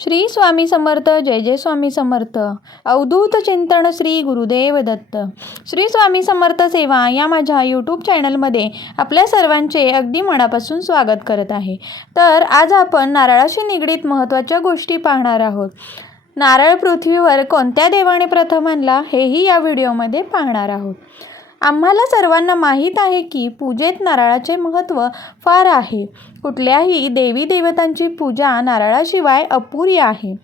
श्री स्वामी समर्थ जय जय स्वामी समर्थ. अवधूत चिंतन श्री गुरुदेव दत्त. श्री स्वामी समर्थ सेवा या माझ्या यूट्यूब चॅनलमध्ये आपल्या सर्वांचे अगदी मनापासून स्वागत करत आहे. तर आज आपण नारळाशी निगडीत महत्त्वाच्या गोष्टी पाहणार आहोत. नारळ पृथ्वीवर कोणत्या देवाने प्रथम आणला हेही या व्हिडिओमध्ये पाहणार आहोत. आम्हाला सर्वांना माहीत आहे की पूजेत नारळाचे महत्त्व फार आहे. कुठल्याही देवी देवतांची पूजा नारळाशिवाय अपुरी आहे.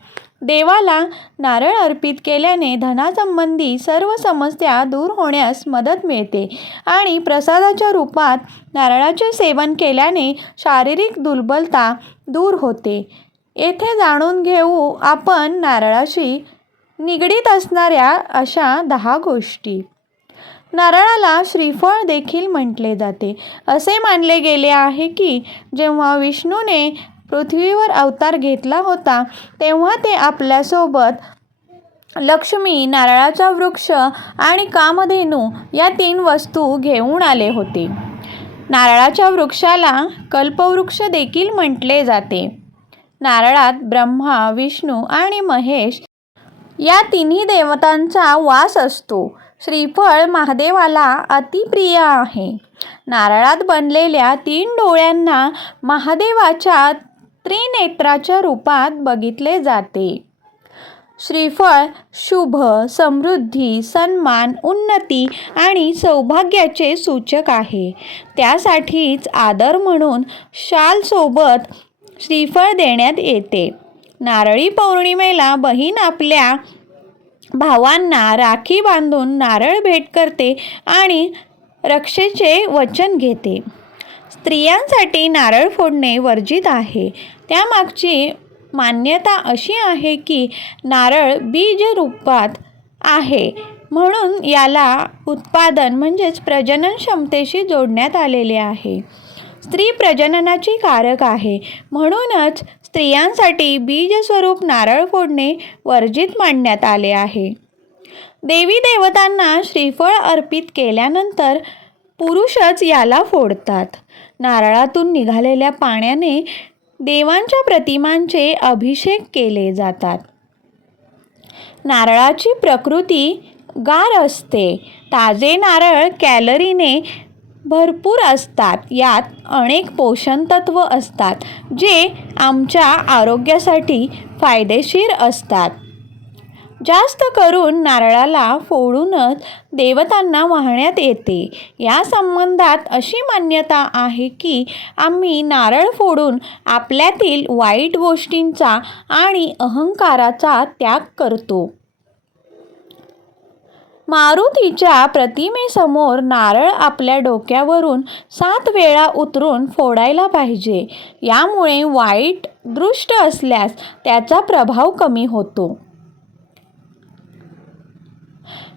देवाला नारळ अर्पित केल्याने धनासंबंधी सर्व समस्या दूर होण्यास मदत मिळते आणि प्रसादाच्या रूपात नारळाचे सेवन केल्याने शारीरिक दुर्बलता दूर होते. येथे जाणून घेऊ आपण नारळाशी निगडीत असणाऱ्या अशा दहा गोष्टी. नारळाला श्रीफळ देखील म्हटले जाते. असे मानले गेले आहे की जेव्हा विष्णूने पृथ्वीवर अवतार घेतला होता तेव्हा ते आपल्यासोबत लक्ष्मी नारळाचा वृक्ष आणि कामधेनू या तीन वस्तू घेऊन आले होते. नारळाच्या वृक्षाला कल्पवृक्ष देखील म्हटले जाते. नारळात ब्रह्मा विष्णू आणि महेश या तिन्ही देवतांचा वास असतो. श्रीफळ महादेवाला अतिप्रिय आहे. नारळात बनलेल्या तीन डोळ्यांना महादेवाच्या त्रिनेत्राच्या रूपात बघितले जाते. श्रीफळ शुभ समृद्धी सन्मान उन्नती आणि सौभाग्याचे सूचक आहे. त्यासाठीच आदर म्हणून शालसोबत श्रीफळ देण्यात येते. नारळी पौर्णिमेला बहीण आपल्या भावांना राखी बांधून नारळ भेट करते आणि रक्षेचे वचन घेते. स्त्रियांसाठी नारळ फोडणे वर्जित आहे. त्यामागची मान्यता अशी आहे की नारळ बीज रूपात आहे. म्हणून याला उत्पादन म्हणजेच प्रजनन क्षमतेशी जोडण्यात आलेले आहे. स्त्री प्रजननाची कारक आहे. म्हणूनच स्त्रियांसाठी बीजस्वरूप नारळ फोडणे वर्जित मानण्यात आले आहे. देवी देवतांना श्रीफळ अर्पित केल्यानंतर पुरुषच याला फोडतात. नारळातून निघालेल्या पाण्याने देवांच्या प्रतिमांचे अभिषेक केले जातात. नारळाची प्रकृती गार असते. ताजे नारळ कॅलरीने भरपूर असतात. यात अनेक पोषणतत्व असतात जे आमच्या आरोग्यासाठी फायदेशीर असतात. जास्त करून नारळाला फोडूनच देवतांना वाहण्यात येते. या संबंधात अशी मान्यता आहे की आम्ही नारळ फोडून आपल्यातील वाईट गोष्टींचा आणि अहंकाराचा त्याग करतो. मारुतीच्या प्रतिमेसमोर नारळ आपल्या डोक्यावरून सात वेळा उतरून फोडायला पाहिजे. यामुळे वाईट दृष्ट असल्यास त्याचा प्रभाव कमी होतो.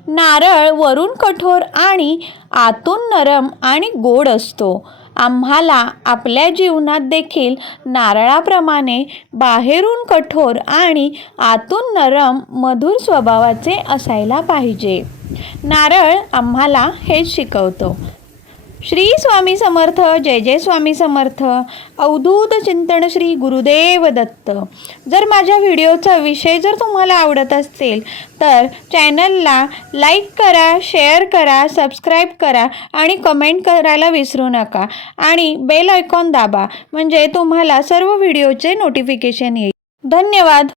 नारळ वरून कठोर आणि आतून नरम आणि गोड असतो. आम्हाला आपल्या जीवनात देखील नारळाप्रमाणे बाहेरून कठोर आणि आतून नरम मधुर स्वभावाचे असायला पाहिजे. नारळ आम्हाला हेच शिकवतो. श्री स्वामी समर्थ जय जय स्वामी समर्थ अवधूत चिंतन श्री गुरुदेव दत्त. जर माझ्या व्हिडिओचा विषय जर तुम्हाला आवडत असेल तर चॅनलला लाईक करा शेअर करा सबस्क्राईब करा आणि कमेंट करायला विसरू नका आणि बेल आयकॉन दाबा म्हणजे तुम्हाला सर्व व्हिडिओचे नोटिफिकेशन येईल. धन्यवाद.